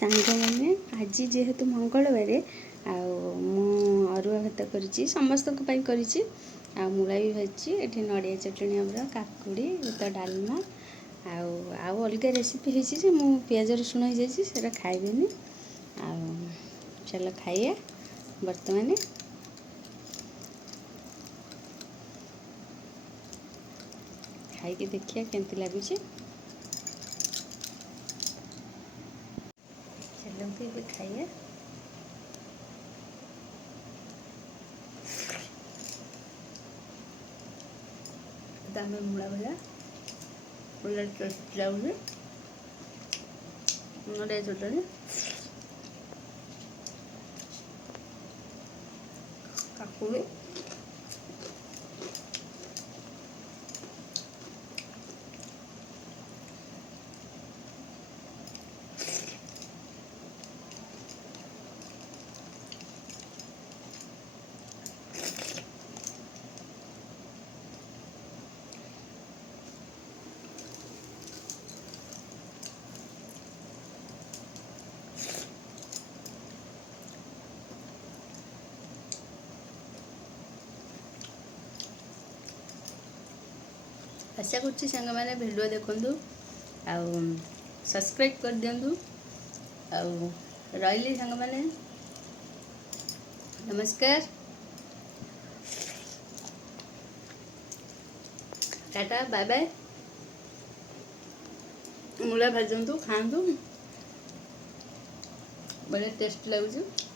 सांगने आज जेहेतु मंगलवार अरुआ भात करी समस्त करी मूला भी भाजी ये नड़िया चटनी आमर काकुड़ी तो डालमा आउ अलग रेसिपी होती मु पियाज रसुण हो जाए खाइबेनि चलो खाइए बर्तमान खाई देखिए केमती लगुच चलते भी खाइए दाम मूला भजा मूला टेस्ट लगे नड़िया चटनी काकुड़ी आशा कर सांग मैंने भिडियो देखूँ सब्सक्राइब कर दिंतु रही सांग मैंने नमस्कार टाटा बाय बाय मूला भाजतु खातु बड़े टेस्ट लगुच।